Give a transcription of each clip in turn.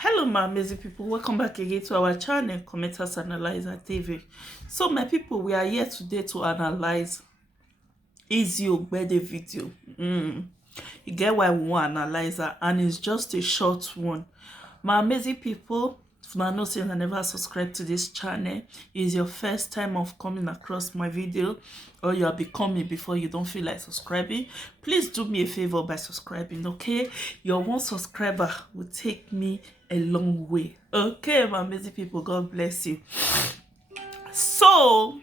Hello my amazing people, welcome back again to our channel Commenters Analyzer TV. So my people, we are here today to analyze Izzy Ogbeide video. You get why we want to analyze her, and it's just a short one. My amazing people, if you know since I never subscribed to this channel, is your first time of coming across my video, or you are becoming before you don't feel like subscribing, please do me a favor by subscribing, okay? Your one subscriber will take me a long way, okay? My amazing people, God bless you. So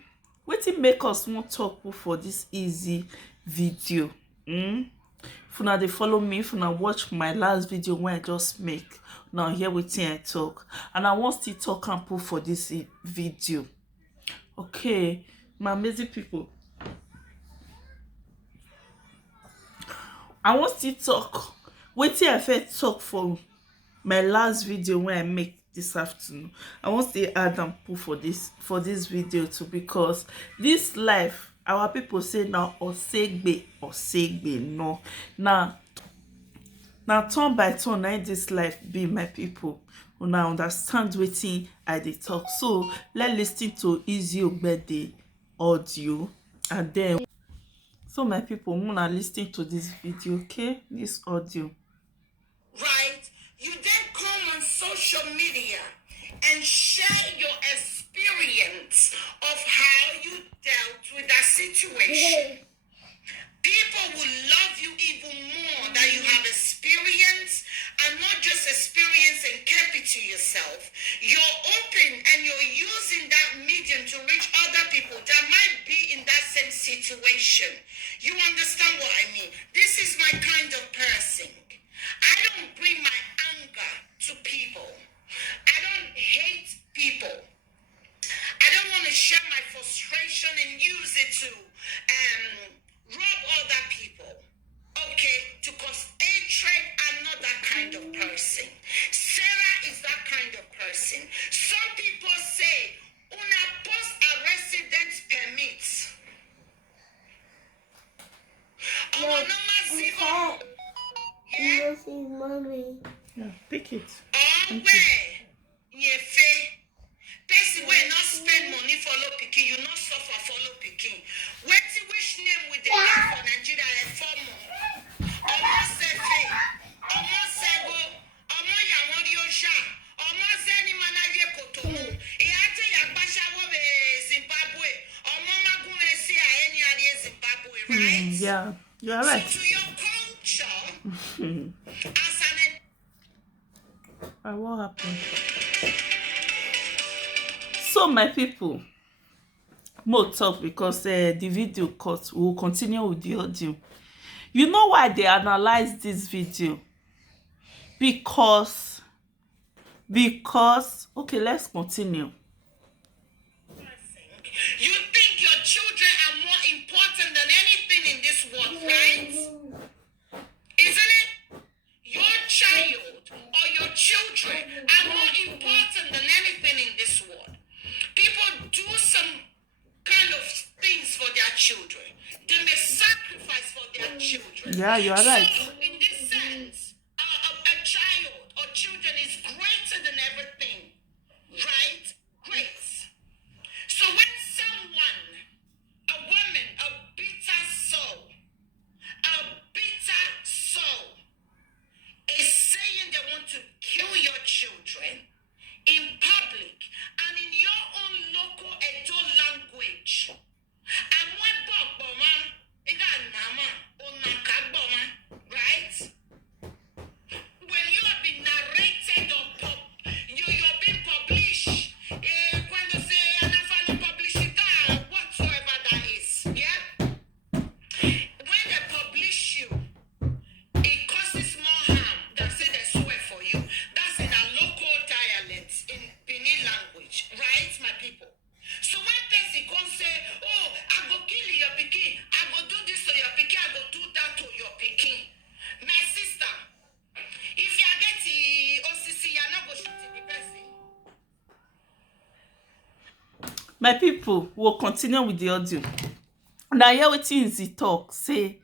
wetin make us want talk for this Izzy video? If una dey follow me, if una watch my last video when I just make, now hear wetin I talk, and I wan still talk and put for this video. Okay, my amazing people, I wan still talk wetin I first talk for my last video when I make this afternoon. I wan still add and put for this video too, because this life, our people say now osegbe no. Now turn by turn na this life be, my people. Una understand wetin I dey talk. So let's listen to Izzy Ogbeide audio, and then so my people, una listen to this video, okay? This audio. Right? You then come on social media and share your experience of how you dealt with that situation. People will love you even more that you have experience, and not just experience and kept it to yourself. You're open and you're using that medium to reach other people that might be in that same situation. You understand what I mean? This is my kind of person. I don't bring my anger to people. I don't hate people. I don't want to share my frustration and use it to rob other people. Okay, to cause hatred. I'm not that kind of person. Sarah is that kind of person. Some people say, una post a residence permit. You see mommy. Yeah, pick it. Person wey not spend money follow pikin, you not suffer follow pikin. Which name with the name for Nigeria and formal? Omo Sefe, Omo Sego, Omo Yamori Osha, Omo Zeni Manaye Kotomu, Iate Yakbasha Wobe Zimbabwe, Omo Magume Sia any area Zimbabwe, right? Yeah, you are right. So to your culture, as an What happened? So my people, more talk because the video cut. We will continue with the audio. You know why they analyze this video? Because okay, let's continue. You think your children are more important than anything in this world, right? Isn't it? Your child or your children are more important than anything in this world. People do some kind of things for their children. They may sacrifice for their children. Yeah, you are right. So, in this sense, a child or children is greater than everything, right? Great. So when someone, a woman, a bitter soul, is saying they want to kill your children in public and in your own local Edo language, and right? When you have been narrated or you're being published, when they say publicity, whatsoever that is, yeah? When they publish you, it causes more harm than say they swear for you. That's in a local dialect, in Benin language, right, my people? So when person come say, oh, I go kill your pikin, I go do this to your pikin, I go do that to your pikin. My sister, if you get the OCC, you're not going to shoot the person. My people, will continue with the audio. Now hear wetin Izzy talk. Say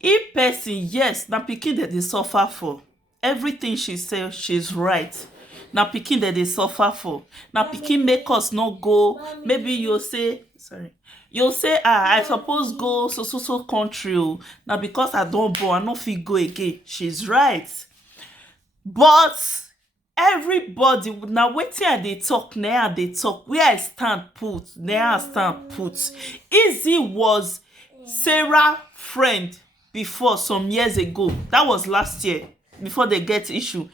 if person, yes, na pikin that they suffer for everything she say, she's right. na pikin that they suffer for. Na pikin make us not go. Maybe you'll say, sorry, you'll say, I suppose go so country. Oh. Now because I don't born, I no fit go again. She's right. But everybody now wetin I dey talk, na I dey talk. Where I stand put, na I stand put. Izzy was Sarah friend before some years ago. That was last year before they get issue.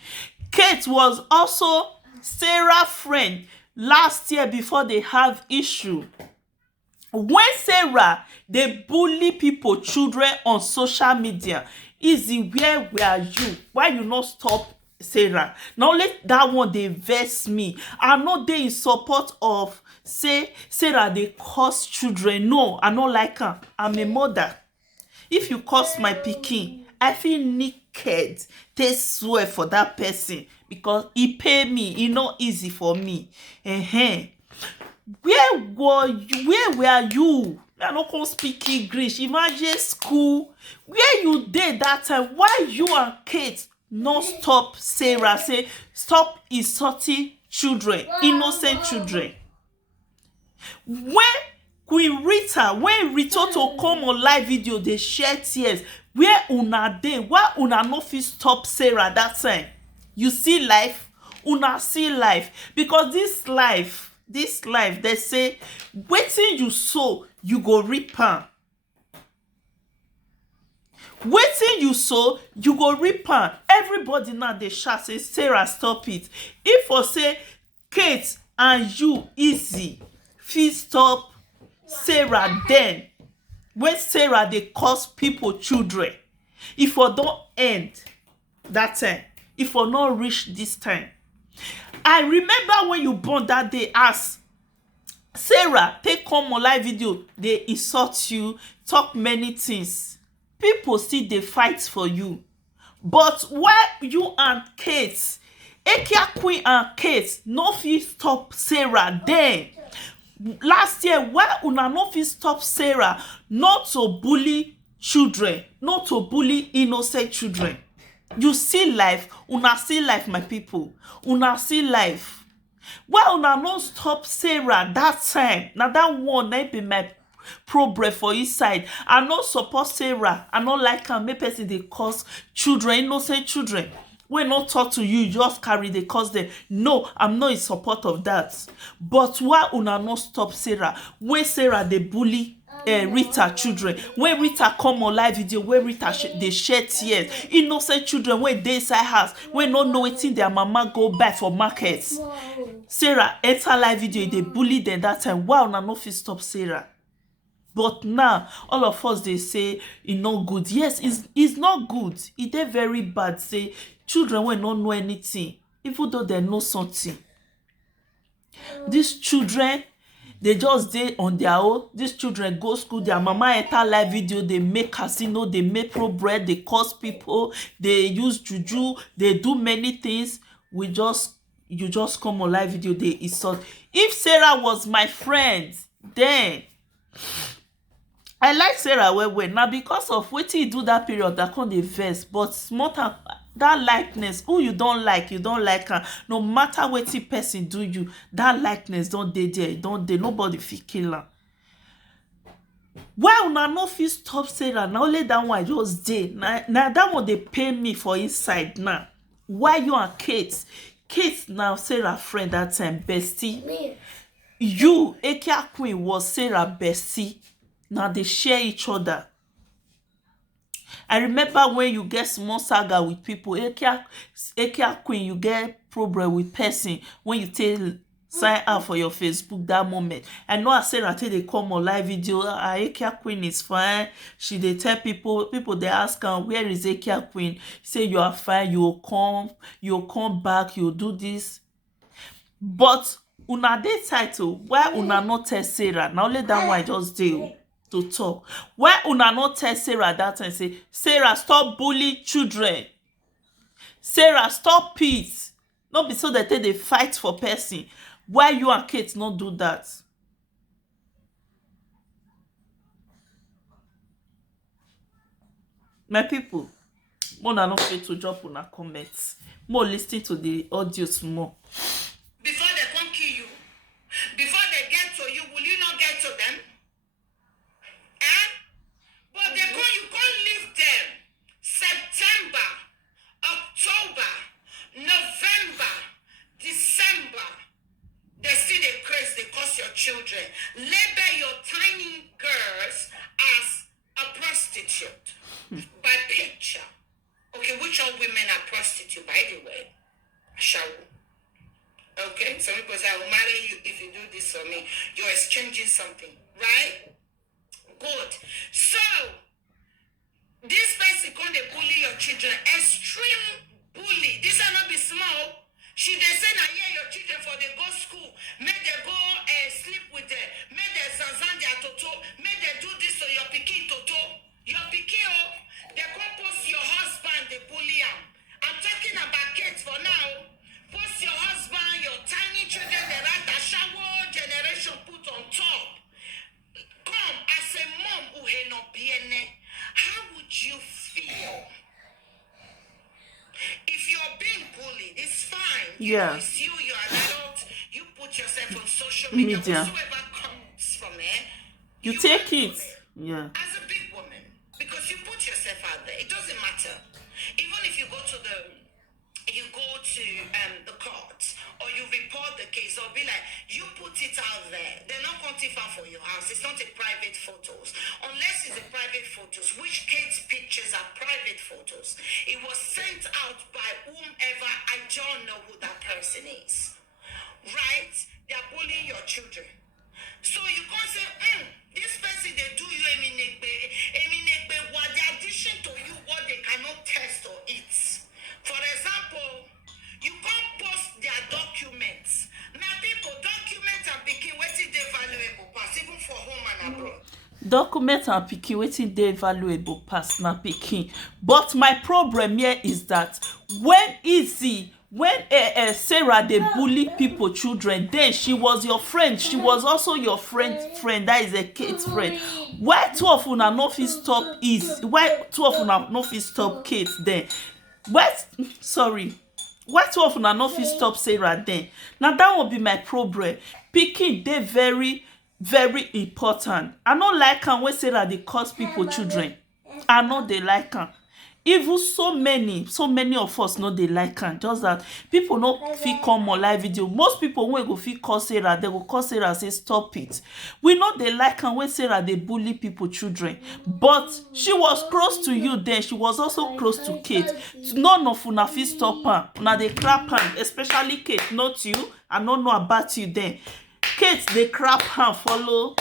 Kate was also Sarah friend last year before they have issue. When Sarah dey bully people children on social media, Izzy, where were you? Why you not stop Sarah? Now let that one dey vex me. I no dey in support of say Sarah dey curse children. No, I no like am. I'm a mother. If you curse my pikin, I feel naked take swear for that person because e pay me. E no easy for me. Where were you? I no come speak English. Imagine school. Where you dey that time? Why you and Kate no stop Sarah? Say stop insulting children, innocent children. When Rita to come on live video, they share tears. Where una dey? Why una no fit stop Sarah that time? You see life? Una see life. Because this life, they say, wetin you sow, you go reap am. Wetin you sow, you go reap am. Everybody now dey shout say, Sarah, stop it. If for say Kate and you, Izzy, fit stop Sarah then, when Sarah dey curse people children, if for don end that time, if for not reach this time. I remember when you born that day, as Sarah take come on live video, they insult you, talk many things. People still dey fight for you. But why you and Kate, Ekia Queen and Kate, no fit stop Sarah then? Last year, why una no fit stop Sarah not to bully children, not to bully innocent children? You see life, una see life, my people. Una see life. Why una no stop Sarah that time? Now that one na be my problem for inside. I no support Sarah. I no like am make person dey cause children, innocent children. When not talk to you, just carry the cause them. No, I'm not in support of that. But why una no stop Sarah? When Sarah dey bully Rita children, when Rita come on live video, when Rita they share tears, innocent children when dey inside house, when no know wetin their mama go buy for market. Sarah enter live video, they bully them that time. Why una no fit stop Sarah? But now all of us they say e no good. Yes, it's not good. It dey very bad. Say children will not know anything, even though they know something. These children, they just dey on their own. These children go school, their mama enter live video, they make casino, they make pro bread, they curse people, they use juju, they do many things. You just come on live video, they insult. If Sarah was my friend, then I like Sarah well. Now because of wetin you do that period, that come dey vex. But small time, that likeness, who you don't like am. No matter wetin person do you, that likeness don dey there. Don dey. Nobody fit kill am. Why una no fit stop Sarah? Now only that one just dey. Now that one dey pain me for inside now. Why you and Kate now Sarah friend that time, bestie. You, Ekia Queen, was Sarah bestie. Now they share each other. I remember when you get small saga with people, Ekia Queen, you get problem with person when you sign out for your Facebook that moment. I know as Sarah they come on live video, Ekia Queen is fine. She they tell people they ask her, where is Ekia Queen? Say you are fine, you'll come back, you'll do this. But una dey title, why una not tell Sarah? Now only that one just dey to talk. Why una not tell Sarah that time? Say, Sarah, stop bullying children. Sarah, stop it. Not be so that they fight for person. Why you and Kate not do that? My people, More than not fit to drop on a comment. More listening to the audios more. Before they come kill you, before they get to you, will you not get to them? Eh? But they go, you can't leave them. September, October, November, December. They see the curse they cause your children. Label your tiny girls as a prostitute by picture. Okay, which all women are prostitute, by the way? Shall we? Okay, some people say, I will marry you if you do this for me. You're exchanging something, right? Good. So, this person can they bully your children. Extreme bully. This will not be small. She they say now yeah your children for they go school, may they go sleep with them, may they zanzan their toto, may they do this to your pikin toto. Your pikin oh, they come post your husband, they bully him. I'm talking about kids for now. Post your husband, your tiny children, they write a shower generation put on top. Come as a mom who had not been, how would you feel? If you're being bullied, it's fine. Yeah. It's you, you're an adult, you put yourself on social media. Whatsoever comes from it, you take it. Yeah. As a big woman, because you put yourself out there, it doesn't matter. Even if you go to the courts or you report the case, or be like, you put it out there. They're not going to file for your house. It's not a private photos. Unless it's a private photos, which Kate's pictures are private photos. It was sent out by whomever, I don't know who that person is. Right? They're bullying your children. So you can't say, this person, they do you what they're dishing to you what they cannot test or eat. For example, you can't post their documents. Now people, documents and picking wetin dey valuable pass even for home and abroad. Document and pikin wetin dey valuable pass na pikin. But my problem here is that when Sarah dey bully people children, then she was your friend, she was also your friend, that is a Kate's friend. Why two of una no fit stop why two of una no fit stop Kate then? Why two of una no fit stop Sarah then? Now that will be my problem. Pikin dey very very important. I no like am when Sarah dey cause people children. I no dey like am. Even so many of us no dey like am. Just that people no fit come on live video. Most people wey go fit call Sarah, they go call Sarah say stop it. We no dey like am when Sarah dey bully people children. But she was close to you then. She was also close to Kate. None of una fit stop am. Una dey clap am, especially Kate, not you. I no know about you then. Kate dey crap and follow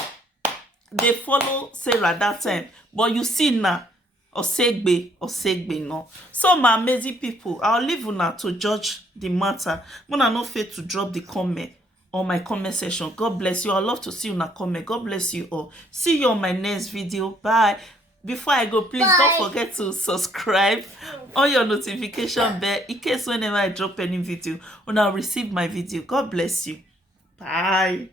Sarah that time. But you see now, Osegbe no. So my amazing people, I'll leave una to judge the matter. When I no fail to drop the comment on my comment section. God bless you. I love to see una comment. God bless you all. See you on my next video. Bye. Before I go, please don't forget to subscribe on your notification bell in case whenever I drop any video, when I'll receive my video. God bless you. Bye.